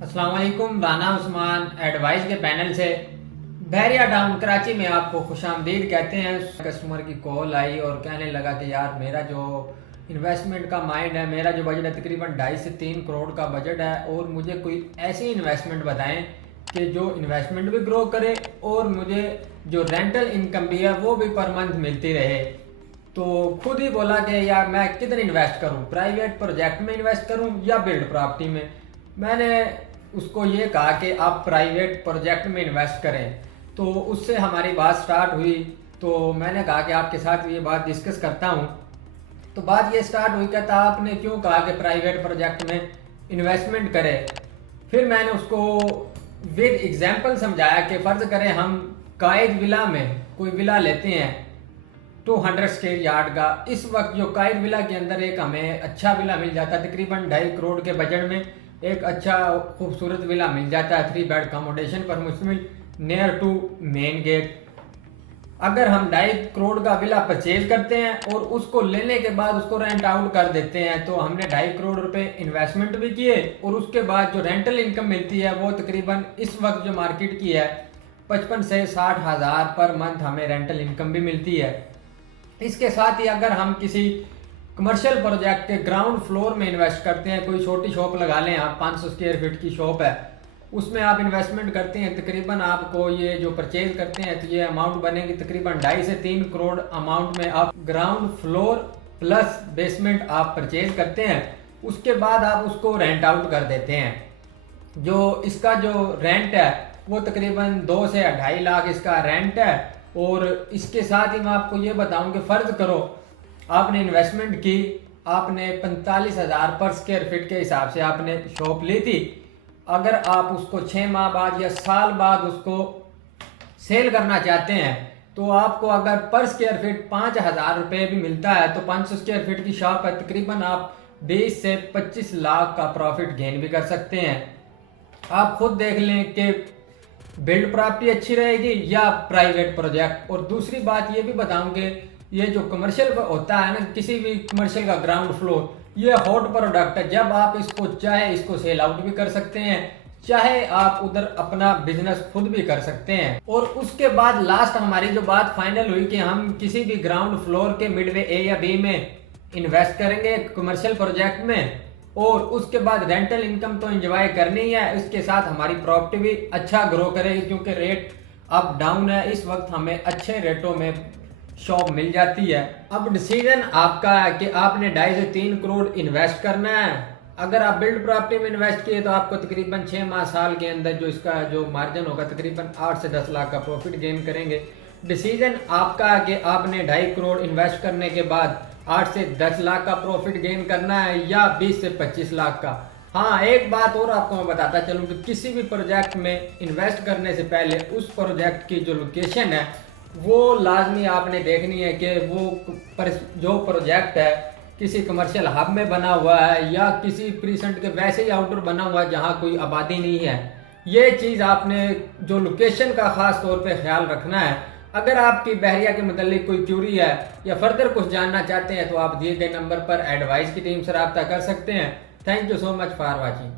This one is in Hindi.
अस्सलाम वालेकुम। राना उस्मान एडवाइस के पैनल से बहरिया टाउन कराची में आपको खुशामदीद कहते हैं। कस्टमर की कॉल आई और कहने लगा कि यार मेरा जो इन्वेस्टमेंट का माइंड है, मेरा जो बजट है तकरीबन 2.5 से 3 करोड़ का बजट है और मुझे कोई ऐसी इन्वेस्टमेंट बताएं कि जो इन्वेस्टमेंट भी ग्रो करे और मुझे जो रेंटल इनकम भी है वो भी पर मंथ मिलती रहे। तो खुद ही बोला कि यार मैं किधर इन्वेस्ट करूं, प्राइवेट प्रोजेक्ट में इन्वेस्ट करूं या बिल्ड प्रॉपर्टी में। मैंने उसको ये कहा कि आप प्राइवेट प्रोजेक्ट में इन्वेस्ट करें, तो उससे हमारी बात स्टार्ट हुई। तो मैंने कहा कि आपके साथ ये बात डिस्कस करता हूँ। तो बात ये स्टार्ट हुई, कहता आपने क्यों कहा कि प्राइवेट प्रोजेक्ट में इन्वेस्टमेंट करें। फिर मैंने उसको विद एग्जांपल समझाया कि फ़र्ज करें हम कायद विला में कोई विला लेते हैं 200 स्क्वायर यार्ड का। इस वक्त जो कायद विला के अंदर एक हमें अच्छा विला मिल जाता है तकरीबन 2.5 करोड़ के बजट में, एक अच्छा खूबसूरत विला मिल जाता है 3 बेड अकोमोडेशन पर मुश्तमिल नियर टू मेन गेट। अगर हम 2.5 करोड़ का विला परचेज करते हैं और उसको लेने के बाद उसको रेंट आउट कर देते हैं, तो हमने 2.5 करोड़ रुपए इन्वेस्टमेंट भी किए और उसके बाद जो रेंटल इनकम मिलती है वो तकरीबन इस वक्त जो मार्केट की है 55 से 60 हज़ार पर मंथ हमें रेंटल इनकम भी मिलती है। इसके साथ ही अगर हम किसी कमर्शियल प्रोजेक्ट के ग्राउंड फ्लोर में इन्वेस्ट करते हैं, कोई छोटी शॉप लगा लें आप, 500 स्क्वायर फीट की शॉप है, उसमें आप इन्वेस्टमेंट करते हैं, तकरीबन आपको ये जो परचेज करते हैं तो ये अमाउंट बनेगी तकरीबन 2.5 से 3 करोड़ अमाउंट में आप ग्राउंड फ्लोर प्लस बेसमेंट आप परचेज करते हैं। उसके बाद आप उसको रेंट आउट कर देते हैं। जो इसका जो रेंट है वो तकरीबन 2 से 2.5 लाख इसका रेंट है। और इसके साथ ही मैं आपको ये बताऊं कि फ़र्ज करो आपने इन्वेस्टमेंट की, आपने 45,000 पर स्क्वायर फीट के हिसाब से आपने शॉप ली थी। अगर आप उसको 6 माह बाद या साल बाद उसको सेल करना चाहते हैं तो आपको अगर पर स्क्वायर फीट 5,000 रुपये भी मिलता है तो 500 स्क्वायर फीट की शॉप है, तकरीबन आप 20 से 25 लाख का प्रॉफिट गेन भी कर सकते हैं। आप खुद देख लें कि बिल्ड प्रॉपर्टी अच्छी रहेगी या प्राइवेट प्रोजेक्ट। और दूसरी बात ये भी बताऊंगे, ये जो कमर्शियल होता है ना, किसी भी कमर्शियल का ग्राउंड फ्लोर, ये हॉट प्रोडक्ट है। जब आप इसको चाहे इसको सेल आउट भी कर सकते हैं, चाहे आप उधर अपना बिजनेस खुद भी कर सकते हैं। और उसके बाद लास्ट हमारी जो बात फाइनल हुई कि हम किसी भी ग्राउंड फ्लोर के मिडवे ए या बी में इन्वेस्ट करेंगे कमर्शियल प्रोजेक्ट में, और उसके बाद रेंटल इनकम तो एंजॉय करनी है, इसके साथ हमारी प्रॉपर्टी भी अच्छा ग्रो करेगी क्योंकि रेट अप डाउन है। इस वक्त हमें अच्छे रेटों में शॉप मिल जाती है। अब डिसीजन आपका है कि आपने 2.5 से 3 करोड़ इन्वेस्ट करना है। अगर आप बिल्ड प्रॉपर्टी में इन्वेस्ट किए तो आपको तकरीबन 6 माह साल के अंदर जो इसका जो मार्जिन होगा तकरीबन 8 से 10 लाख का प्रॉफिट गेन करेंगे। डिसीजन आपका है कि आपने 2.5 करोड़ इन्वेस्ट करने के बाद 8 से 10 लाख का प्रॉफिट गेन करना है या 20 से 25 लाख का। हाँ, एक बात और आपको मैं बताता चलूँ कि किसी भी प्रोजेक्ट में इन्वेस्ट करने से पहले उस प्रोजेक्ट की जो लोकेशन है वो लाजमी आपने देखनी है कि वो जो प्रोजेक्ट है किसी कमर्शियल हब में बना हुआ है या किसी प्रीसेंट के वैसे ही आउटर बना हुआ है जहाँ कोई आबादी नहीं है। ये चीज़ आपने जो लोकेशन का ख़ास तौर पे ख्याल रखना है। अगर आपकी बहरिया के मतलब कोई क्यूरी है या फर्दर कुछ जानना चाहते हैं तो आप दिए गए नंबर पर एडवाइस की टीम से रब्ता कर सकते हैं। Thank you so much for watching.